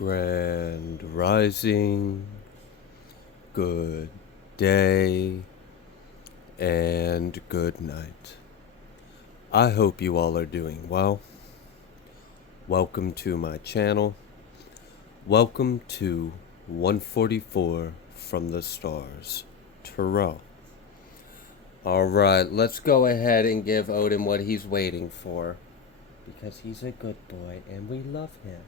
Grand rising, good day, and good night. I hope you all are doing well. Welcome to my channel. Welcome to 144 from the stars, Tarot. Alright, let's go ahead and give Odin what he's waiting for, because he's a good boy and we love him.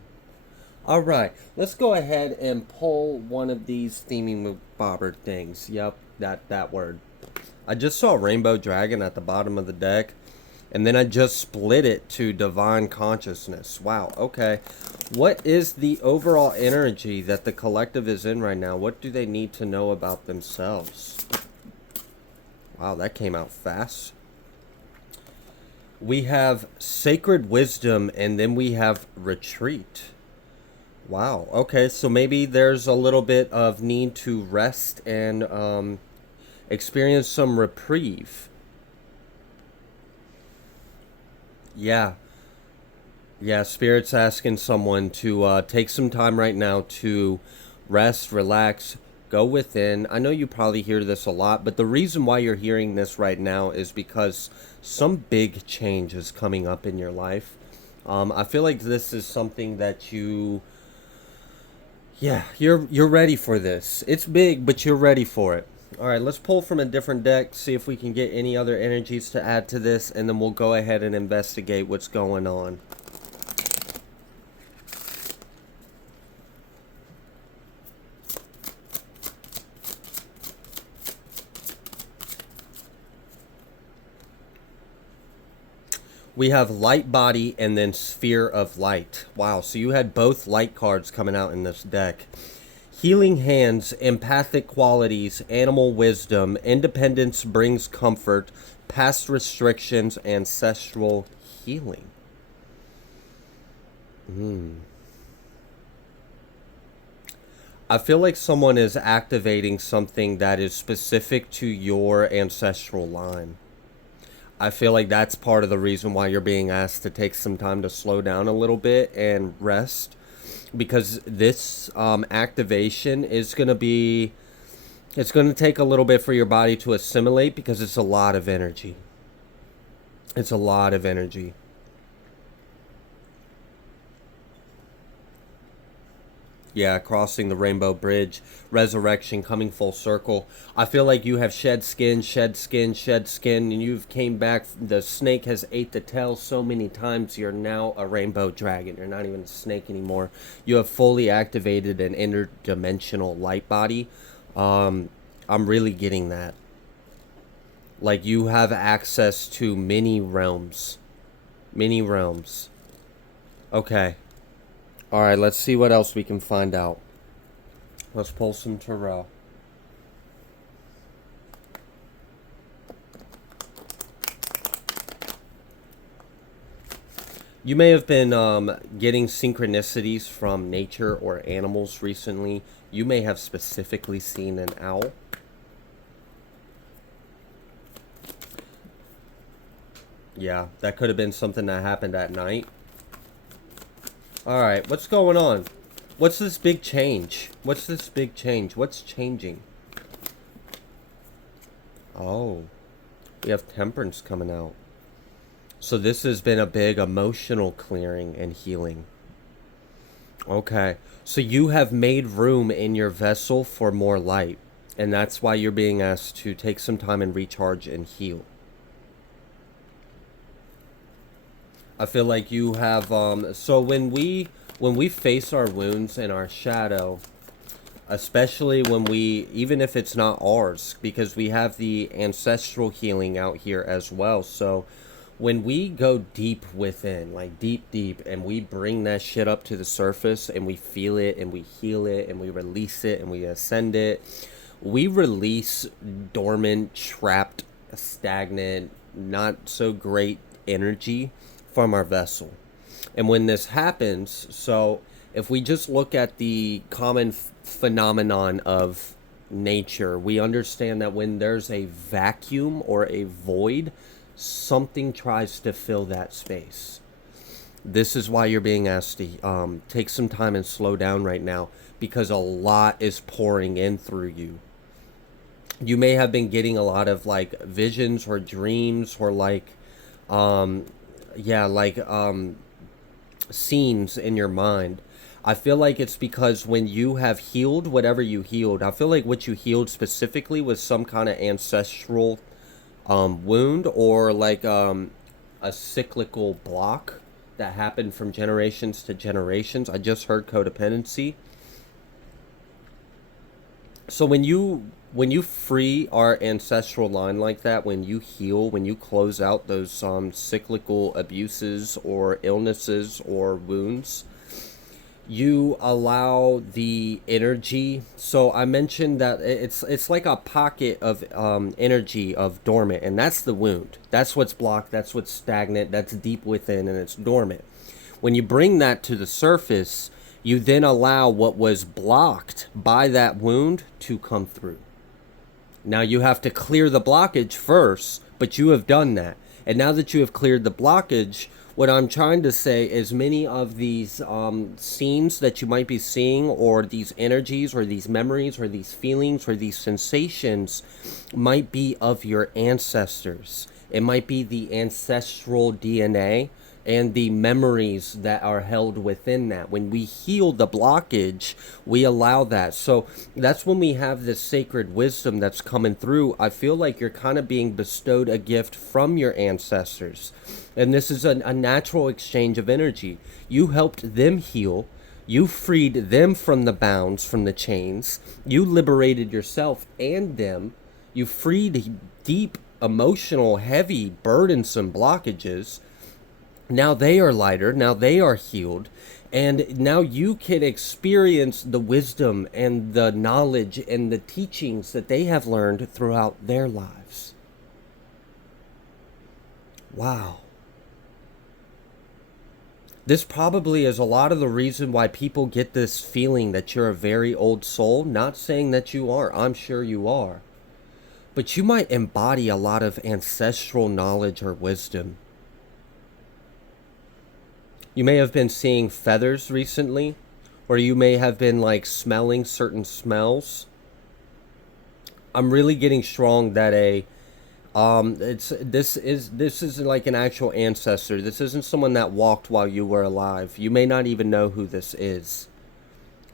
Alright, let's go ahead and pull one of these theming bobber things. Yep, that word. I just saw Rainbow Dragon at the bottom of the deck, and then I just split it to Divine Consciousness. Wow, okay. What is the overall energy that the collective is in right now? What do they need to know about themselves? Wow, that came out fast. We have Sacred Wisdom, and then we have Retreat. Wow, okay, so maybe there's a little bit of need to rest and experience some reprieve. Yeah, Spirit's asking someone to take some time right now to rest, relax, go within. I know you probably hear this a lot, but the reason why you're hearing this right now is because some big change is coming up in your life. I feel like this is something that you're ready for this. It's big, but you're ready for it. All right, let's pull from a different deck, see if we can get any other energies to add to this, and then we'll go ahead and investigate what's going on. We have Light Body and then Sphere of Light. Wow, so you had both light cards coming out in this deck. Healing Hands, Empathic Qualities, Animal Wisdom, Independence Brings Comfort, Past Restrictions, Ancestral Healing. I feel like someone is activating something that is specific to your ancestral line. I feel like that's part of the reason why you're being asked to take some time to slow down a little bit and rest. Because this activation is going to be... It's going to take a little bit for your body to assimilate because it's a lot of energy. It's a lot of energy. Yeah, crossing the rainbow bridge, resurrection, coming full circle. I feel like you have shed skin, and you've came back. The snake has ate the tail so many times, you're now a rainbow dragon. You're not even a snake anymore. You have fully activated an interdimensional light body. I'm really getting that. Like, you have access to many realms. Many realms. Okay. Alright, let's see what else we can find out. Let's pull some tarot. You may have been getting synchronicities from nature or animals recently. You may have specifically seen an owl. Yeah, that could have been something that happened at night. Alright, what's going on? What's this big change? What's this big change? What's changing? Oh, we have Temperance coming out. So this has been a big emotional clearing and healing. Okay, so you have made room in your vessel for more light. And that's why you're being asked to take some time and recharge and heal. I feel like you have, so when we face our wounds and our shadow, especially when we, even if it's not ours, because we have the ancestral healing out here as well. So when we go deep within, like deep, and we bring that shit up to the surface and we feel it and we heal it and we release it and we ascend it, we release dormant, trapped, stagnant, not so great energy from our vessel. And when this happens, so if we just look at the common phenomenon of nature, we understand that when there's a vacuum or a void, something tries to fill that space. This is why you're being asked to take some time and slow down right now, because a lot is pouring in through you. You may have been getting a lot of like visions or dreams or like, um, yeah, like scenes in your mind. I feel like it's because when you have healed whatever you healed, I feel like what you healed specifically was some kind of ancestral wound, or like a cyclical block that happened from generations to generations. I just heard codependency. So when you free our ancestral line like that, when you heal, when you close out those cyclical abuses or illnesses or wounds, you allow the energy. So I mentioned that it's like a pocket of energy of dormant, and that's the wound. That's what's blocked. That's what's stagnant. That's deep within, and it's dormant. When you bring that to the surface, you then allow what was blocked by that wound to come through. Now you have to clear the blockage first, but you have done that. And now that you have cleared the blockage, what I'm trying to say is many of these scenes that you might be seeing, or these energies, or these memories, or these feelings, or these sensations might be of your ancestors. It might be the ancestral DNA and the memories that are held within that. When we heal the blockage, we allow that. So that's when we have this sacred wisdom that's coming through. I feel like you're kind of being bestowed a gift from your ancestors. And this is a natural exchange of energy. You helped them heal. You freed them from the bounds, from the chains. You liberated yourself and them. You freed deep, emotional, heavy, burdensome blockages. Now they are lighter, now they are healed, and now you can experience the wisdom and the knowledge and the teachings that they have learned throughout their lives. Wow. This probably is a lot of the reason why people get this feeling that you're a very old soul. Not saying that you are, I'm sure you are. But you might embody a lot of ancestral knowledge or wisdom. You may have been seeing feathers recently, or you may have been like smelling certain smells. I'm really getting strong that this is like an actual ancestor. This isn't someone that walked while you were alive. You may not even know who this is,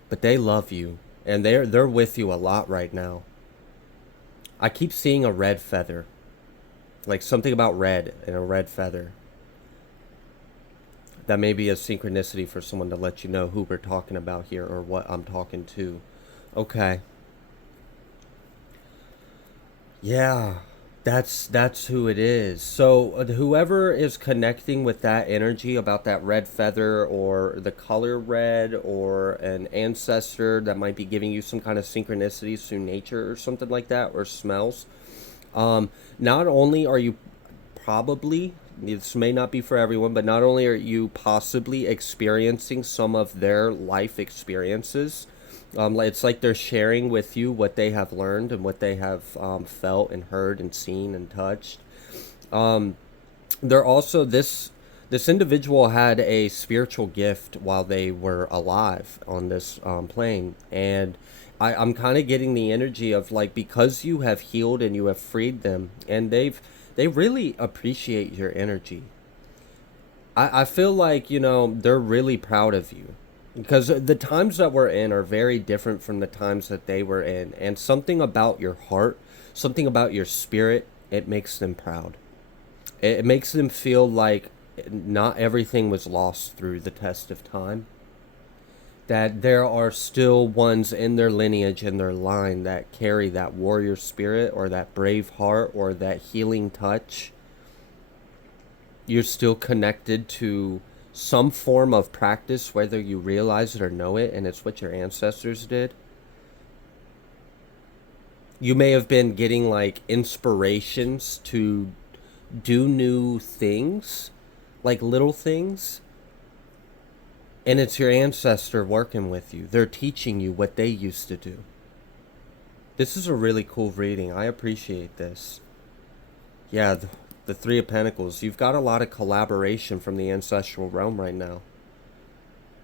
but they love you, and they're with you a lot right now. I keep seeing a red feather, like something about red and a red feather. That may be a synchronicity for someone to let you know who we're talking about here, or what I'm talking to. Okay. Yeah, that's who it is. So whoever is connecting with that energy about that red feather, or the color red, or an ancestor that might be giving you some kind of synchronicities through nature or something like that, or smells. Not only are you probably, this may not be for everyone, but not only are you possibly experiencing some of their life experiences, it's like they're sharing with you what they have learned and what they have felt and heard and seen and touched. Um, they're also this individual had a spiritual gift while they were alive on this plane, and I'm kind of getting the energy of like, because you have healed and you have freed them, and they really appreciate your energy. I feel like, they're really proud of you, because the times that we're in are very different from the times that they were in, and something about your heart, something about your spirit, it makes them proud. It makes them feel like not everything was lost through the test of time. That there are still ones in their lineage, in their line, that carry that warrior spirit, or that brave heart, or that healing touch. You're still connected to some form of practice, whether you realize it or know it, and it's what your ancestors did. You may have been getting like inspirations to do new things, like little things, and it's your ancestor working with you. They're teaching you what they used to do. This is a really cool reading. I appreciate this. Yeah, The Three of Pentacles. You've got a lot of collaboration from the ancestral realm right now.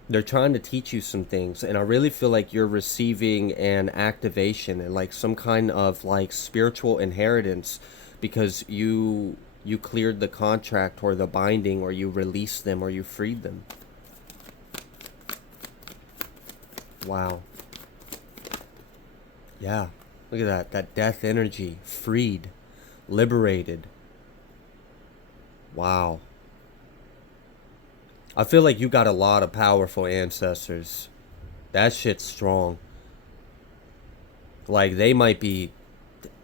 They're trying to teach you some things, and I really feel like you're receiving an activation and like some kind of like spiritual inheritance because you cleared the contract or the binding, or you released them, or you freed them. Wow. Yeah. Look at that. That death energy. Freed. Liberated. Wow. I feel like you got a lot of powerful ancestors. That shit's strong. Like, they might be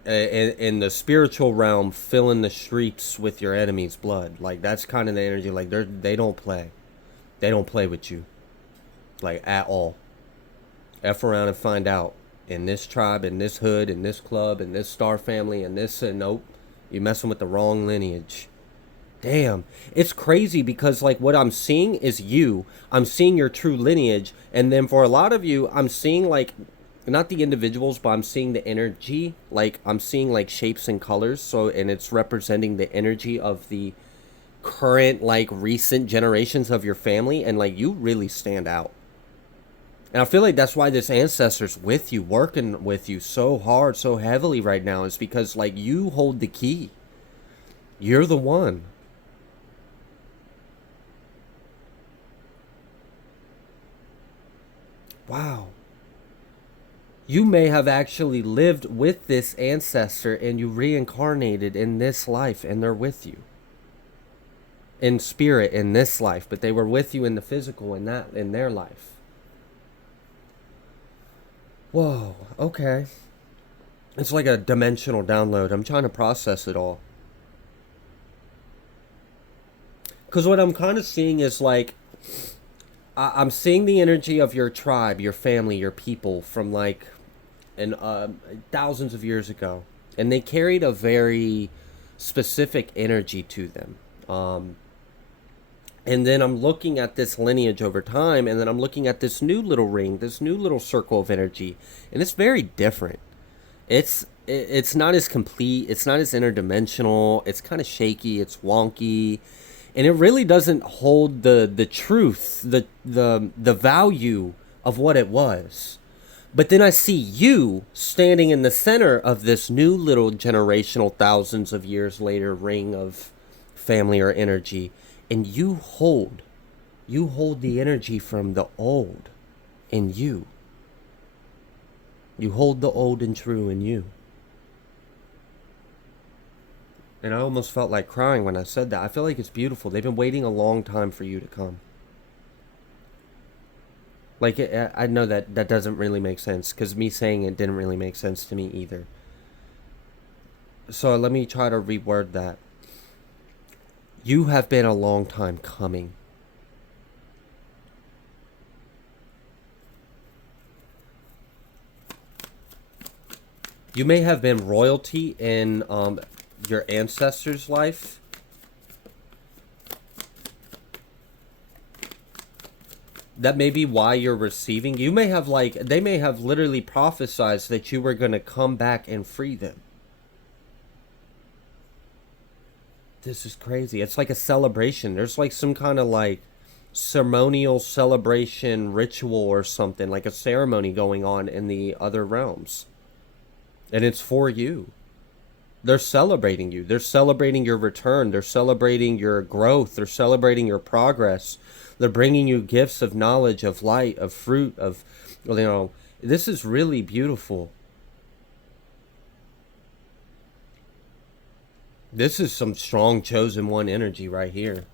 in the spiritual realm filling the streets with your enemy's blood. Like, that's kind of the energy. Like, they don't play. They don't play with you. Like, at all. F around and find out. In this tribe, in this hood, in this club, in this star family, in this... nope. You're messing with the wrong lineage. Damn, it's crazy because like what I'm seeing is you. I'm seeing your true lineage, and then for a lot of you, I'm seeing like not the individuals, but I'm seeing the energy. Like I'm seeing like shapes and colors. So and it's representing the energy of the current like recent generations of your family, and like you really stand out. And I feel like that's why this ancestor's with you, working with you so hard, so heavily right now, is because like you hold the key. You're the one. Wow. You may have actually lived with this ancestor and you reincarnated in this life and they're with you. In spirit in this life, but they were with you in the physical in their life. Whoa, okay. It's like a dimensional download. I'm trying to process it all. Because what I'm kind of seeing is like I'm seeing the energy of your tribe, your family, your people from like thousands of years ago, and they carried a very specific energy to them. And then I'm looking at this lineage over time, and then I'm looking at this new little ring, this new little circle of energy, and it's very different. It's not as complete. It's not as interdimensional. It's kind of shaky. It's wonky. And it really doesn't hold the truth, the value of what it was. But then I see you standing in the center of this new little generational thousands of years later ring of family or energy, and you hold the energy from the old in you. You hold the old and true in you. And I almost felt like crying when I said that. I feel like it's beautiful. They've been waiting a long time for you to come. Like, I know that doesn't really make sense, because me saying it didn't really make sense to me either. So let me try to reword that. You have been a long time coming. You may have been royalty in your ancestors' life. That may be why you're receiving. You may have like, they may have literally prophesied that you were going to come back and free them. This is crazy. It's like a celebration. There's like some kind of like ceremonial celebration ritual or something, like a ceremony going on in the other realms. And it's for you. They're celebrating you. They're celebrating your return. They're celebrating your growth. They're celebrating your progress. They're bringing you gifts of knowledge, of light, of fruit, of, you know, this is really beautiful. This is some strong chosen one energy right here.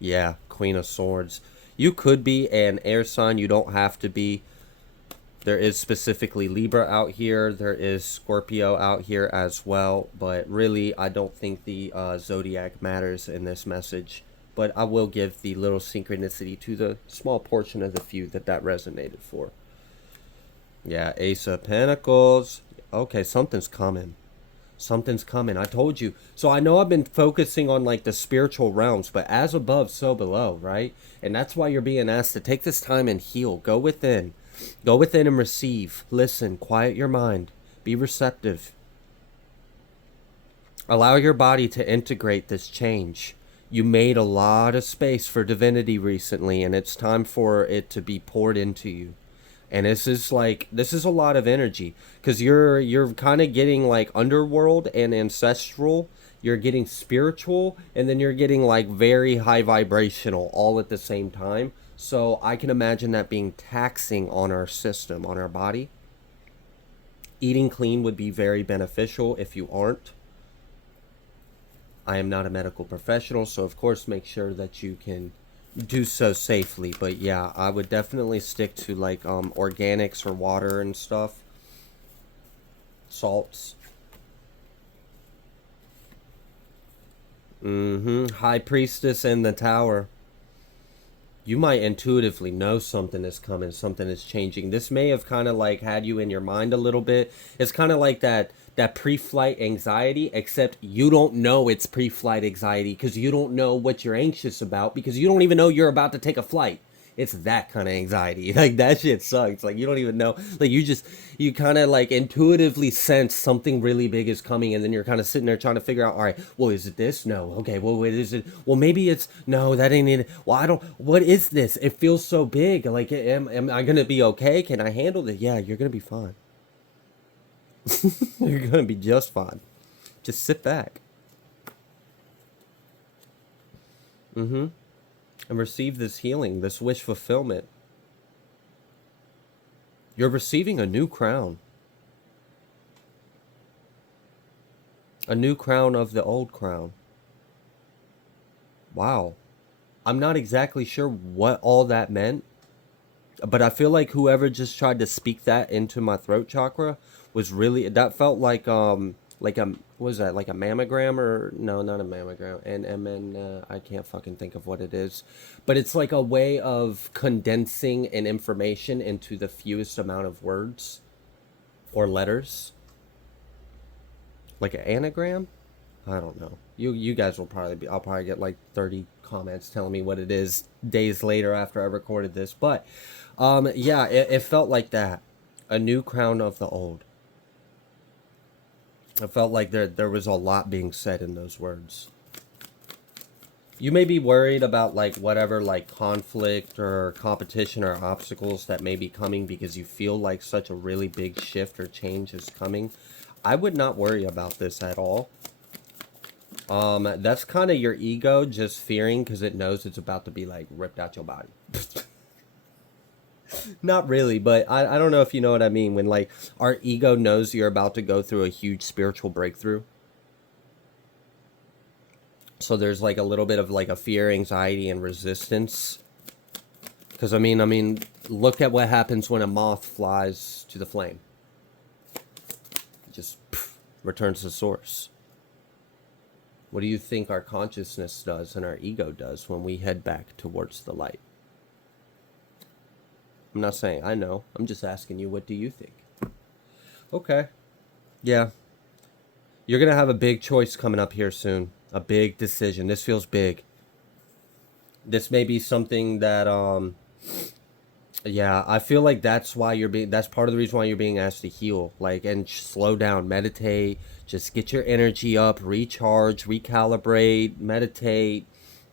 Yeah, Queen of Swords. You could be an air sign. You don't have to be. There is specifically Libra out here. There is Scorpio out here as well. But really, I don't think the zodiac matters in this message. But I will give the little synchronicity to the small portion of the few that resonated for. Yeah, Ace of Pentacles. Okay, something's coming. Something's coming. I told you. So I know I've been focusing on like the spiritual realms, but as above, so below, right? And that's why you're being asked to take this time and heal. Go within. Go within and receive. Listen. Quiet your mind. Be receptive. Allow your body to integrate this change. You made a lot of space for divinity recently, and it's time for it to be poured into you. And this is a lot of energy because you're kind of getting like underworld and ancestral. You're getting spiritual, and then you're getting like very high vibrational all at the same time. So I can imagine that being taxing on our system, on our body. Eating clean would be very beneficial if you aren't. I am not a medical professional, so of course make sure that you can do so safely. But yeah, I would definitely stick to like organics or water and stuff. Salts. High Priestess in the tower. You might intuitively know something is coming, something is changing. This may have kind of like had you in your mind a little bit. It's kind of like that pre-flight anxiety, except you don't know it's pre-flight anxiety because you don't know what you're anxious about because you don't even know you're about to take a flight. It's that kind of anxiety. Like that shit sucks. Like you don't even know. Like you kind of like intuitively sense something really big is coming, and then you're kind of sitting there trying to figure out, all right, well, is it this? No. Okay. Well, what is it? Well, maybe it's no. That ain't it. Well, I don't. What is this? It feels so big. Like, am I gonna be okay? Can I handle this? Yeah, you're gonna be fine. You're gonna be just fine. Just sit back. And receive this healing, this wish fulfillment. You're receiving a new crown. A new crown of the old crown. Wow. I'm not exactly sure what all that meant, but I feel like whoever just tried to speak that into my throat chakra was really, that felt like a, what was that, like a mammogram, or no, not a mammogram, and I can't fucking think of what it is, but it's like a way of condensing an information into the fewest amount of words or letters, like an anagram. I don't know. You guys will probably be. I'll probably get like 30 comments telling me what it is days later after I recorded this. But yeah, it felt like that. A new crown of the old. I felt like there was a lot being said in those words. You may be worried about like whatever like conflict or competition or obstacles that may be coming because you feel like such a really big shift or change is coming. I would not worry about this at all. That's kind of your ego just fearing because it knows it's about to be like ripped out your body. Not really, but I don't know if you know what I mean when like our ego knows you're about to go through a huge spiritual breakthrough. So there's like a little bit of like a fear, anxiety, and resistance. Because I mean, look at what happens when a moth flies to the flame. It just returns to source. What do you think our consciousness does and our ego does when we head back towards the light? I'm not saying I know. I'm just asking you, what do you think? Okay. Yeah. You're going to have a big choice coming up here soon. A big decision. This feels big. This may be something that, yeah, I feel like that's why that's part of the reason why you're being asked to heal. Like, and slow down, meditate, just get your energy up, recharge, recalibrate, meditate.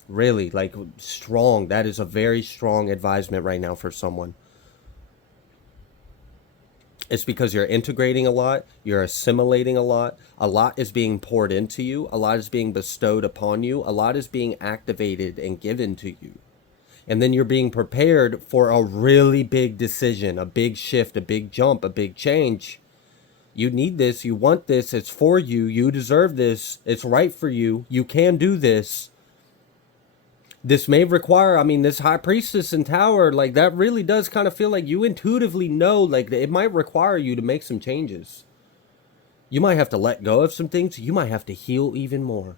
Really, like, strong. That is a very strong advisement right now for someone. It's because you're integrating a lot, you're assimilating a lot is being poured into you, a lot is being bestowed upon you, a lot is being activated and given to you. And then you're being prepared for a really big decision, a big shift, a big jump, a big change. You need this, you want this, it's for you, you deserve this, it's right for you, you can do this. This may require, I mean, this high priestess and tower, like that really does kind of feel like you intuitively know, like it might require you to make some changes. You might have to let go of some things. You might have to heal even more.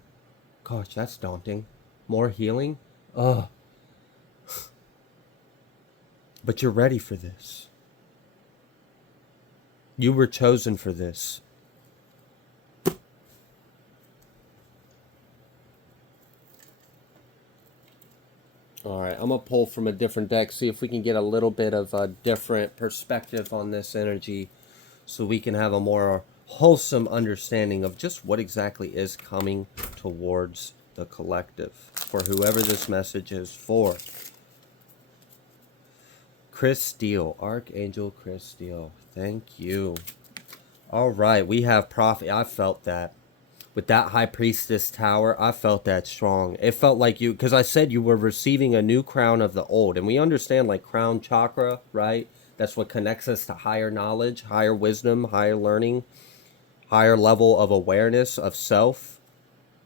Gosh, that's daunting. More healing? Ugh. But you're ready for this. You were chosen for this. All right, I'm going to pull from a different deck, see if we can get a little bit of a different perspective on this energy so we can have a more wholesome understanding of just what exactly is coming towards the collective for whoever this message is for. Chris Steele, Archangel Chris Steele, thank you. All right, we have prophet. I felt that with that high priestess tower. I felt that strong. It felt like you, because I said you were receiving a new crown of the old, and we understand like crown chakra, right? That's what connects us to higher knowledge, higher wisdom, higher learning, higher level of awareness of self,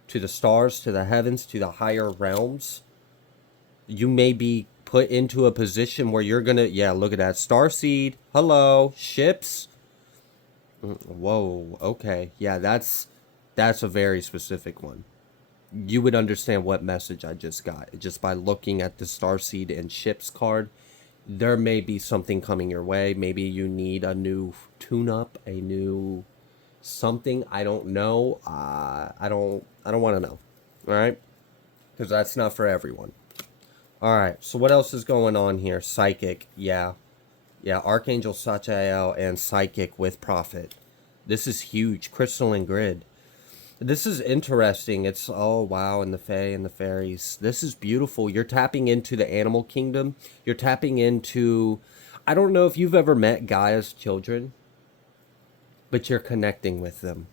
to the stars, to the heavens, to the higher realms. You may be put into a position where you're gonna, yeah, look at that starseed. Hello, ships. Whoa, okay, yeah, that's a very specific one. You would understand what message I just got just by looking at the starseed and ships card. There may be something coming your way. Maybe you need a new tune-up, a new something. I don't know. I don't want to know. All right, because that's not for everyone. All right. So what else is going on here? Psychic. Yeah. Yeah. Archangel Sachael and Psychic with Prophet. This is huge. Crystalline grid. This is interesting. It's, oh wow, and the fae and the fairies. This is beautiful. You're tapping into the animal kingdom. You're tapping into, I don't know if you've ever met Gaia's children, but you're connecting with them.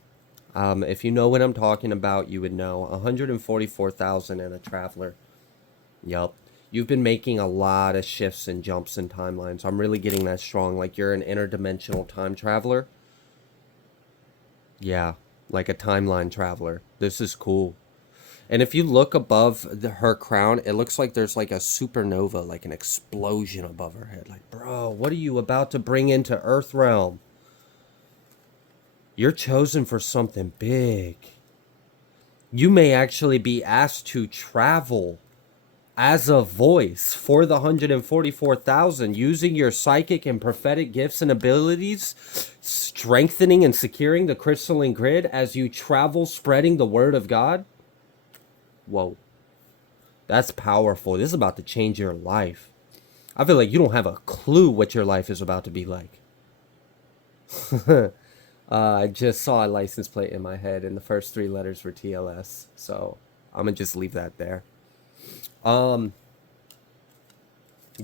If you know what I'm talking about, you would know. 144,000 and a traveler. Yup. You've been making a lot of shifts and jumps in timelines. I'm really getting that strong. Like you're an interdimensional time traveler. Yeah, like a timeline traveler. This is cool. And if you look above her crown, it looks like there's like a supernova, like an explosion above her head. Like, bro, what are you about to bring into Earth realm? You're chosen for something big. You may actually be asked to travel as a voice for the 144,000, using your psychic and prophetic gifts and abilities, strengthening and securing the crystalline grid as you travel, spreading the word of God. Whoa. That's powerful. This is about to change your life. I feel like you don't have a clue what your life is about to be like. I just saw a license plate in my head, and the first three letters were TLS. So I'm gonna just leave that there.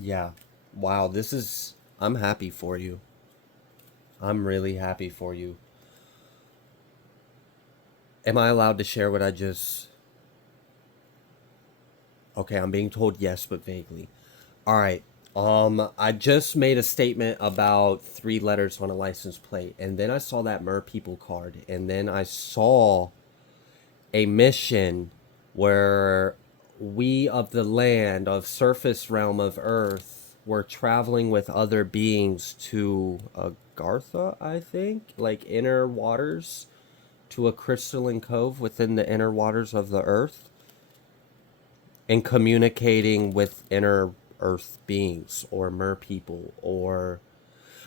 Yeah. Wow, this is, I'm happy for you. I'm really happy for you. Am I allowed to share what I just... Okay, I'm being told yes, but vaguely. All right. I just made a statement about three letters on a license plate, and then I saw that Mer People card, and then I saw a mission where we of the land, of surface realm of Earth, were traveling with other beings to Agartha, I think, like inner waters, to a crystalline cove within the inner waters of the Earth, and communicating with inner Earth beings or Mer people, or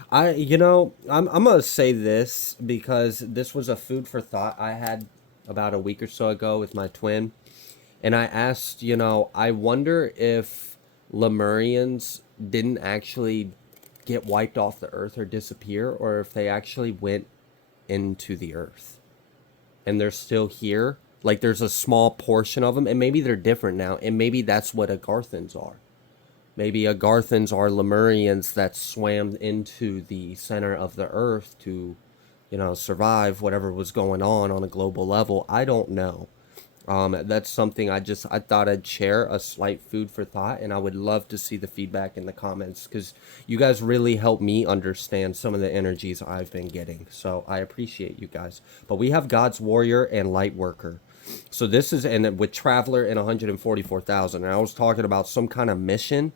I'm gonna say this because this was a food for thought I had about a week or so ago with my twin, and I asked, I wonder if Lemurians didn't actually get wiped off the Earth or disappear, or if they actually went into the Earth and they're still here. Like there's a small portion of them, and maybe they're different now, and maybe that's what Agarthans are. Maybe Agarthans are Lemurians that swam into the center of the Earth to, survive whatever was going on a global level. I don't know. That's something I thought I'd share, a slight food for thought, and I would love to see the feedback in the comments because you guys really help me understand some of the energies I've been getting. So I appreciate you guys. But we have God's Warrior and Light Worker. So this is, and with Traveler and 144,000, and I was talking about some kind of mission,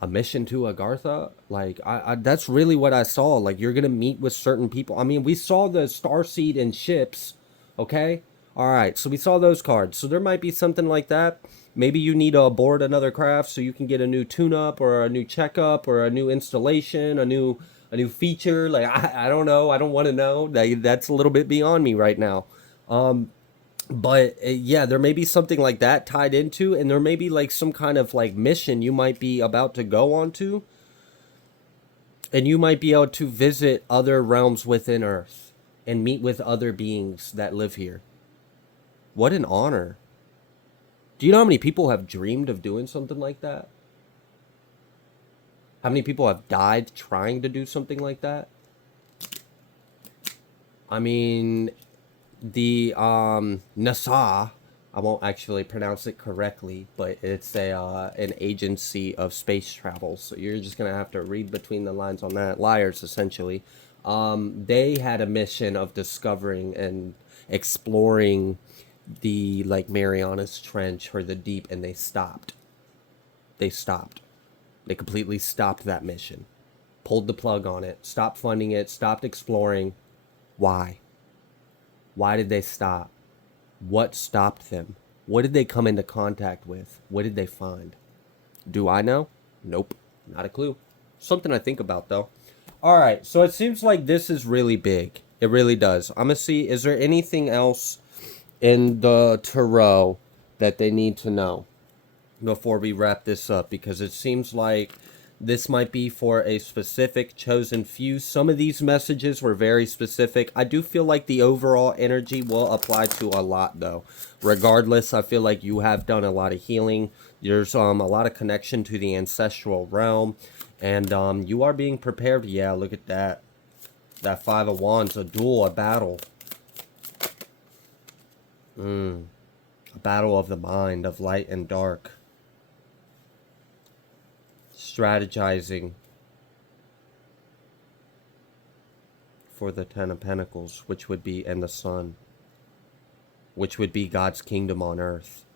a mission to Agartha. Like I that's really what I saw. Like you're gonna meet with certain people. I mean, we saw the starseed and ships, okay? All right, so we saw those cards. So there might be something like that. Maybe you need to board another craft so you can get a new tune-up or a new checkup or a new installation, a new feature. Like I don't know. I don't want to know. That's a little bit beyond me right now. But yeah, there may be something like that tied into, and there may be like some kind of like mission you might be about to go on to, and you might be able to visit other realms within Earth. and meet with other beings that live here. What an honor. Do you know how many people have dreamed of doing something like that? How many people have died trying to do something like that? I mean, the NASA, I won't actually pronounce it correctly, but it's a an agency of space travel. So you're just gonna have to read between the lines on that. Liars, essentially. They had a mission of discovering and exploring the like Marianas Trench or the deep, and they stopped. They stopped. They completely stopped that mission. Pulled the plug on it. Stopped funding it. Stopped exploring. Why? Why did they stop? What stopped them? What did they come into contact with? What did they find? Do I know? Nope. Not a clue. Something I think about, though. All right. So it seems like this is really big. It really does. I'm going to see, is there anything else in the tarot that they need to know before we wrap this up? Because it seems like this might be for a specific chosen few. Some of these messages were very specific. I do feel like the overall energy will apply to a lot, though. Regardless, I feel like you have done a lot of healing. There's a lot of connection to the ancestral realm, and you are being prepared. Yeah, look at that. That Five of Wands, a duel, a battle. A battle of the mind, of light and dark. Strategizing for the Ten of Pentacles, which would be, and the Sun, which would be God's kingdom on earth.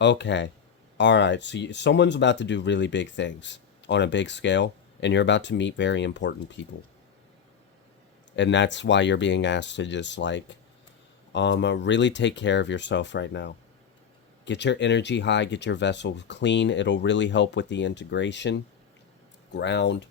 Okay. Alright, so someone's about to do really big things on a big scale, and you're about to meet very important people. And that's why you're being asked to just, like, really take care of yourself right now. Get your energy high, get your vessel clean. It'll really help with the integration. Ground,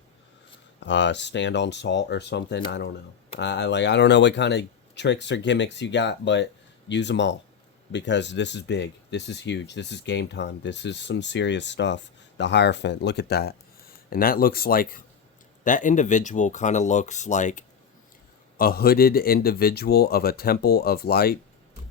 stand on salt or something. I don't know. I don't know what kind of tricks or gimmicks you got, but use them all, because this is big. This is huge. This is game time. This is some serious stuff. The Hierophant, look at that. And that looks like, that individual kind of looks like a hooded individual of a temple of light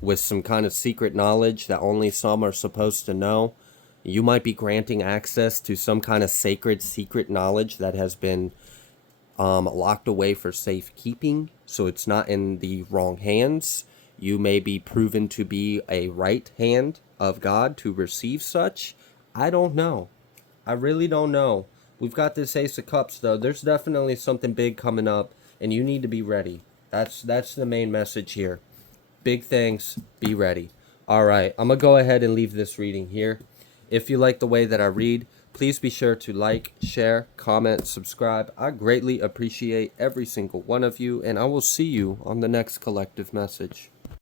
with some kind of secret knowledge that only some are supposed to know. You might be granting access to some kind of sacred secret knowledge that has been locked away for safekeeping, so it's not in the wrong hands. You may be proven to be a right hand of God to receive such. I don't know. I really don't know. We've got this Ace of Cups, though. There's definitely something big coming up, and you need to be ready. That's the main message here. Big things, be ready. All right, I'm going to go ahead and leave this reading here. If you like the way that I read, please be sure to like, share, comment, subscribe. I greatly appreciate every single one of you, and I will see you on the next collective message.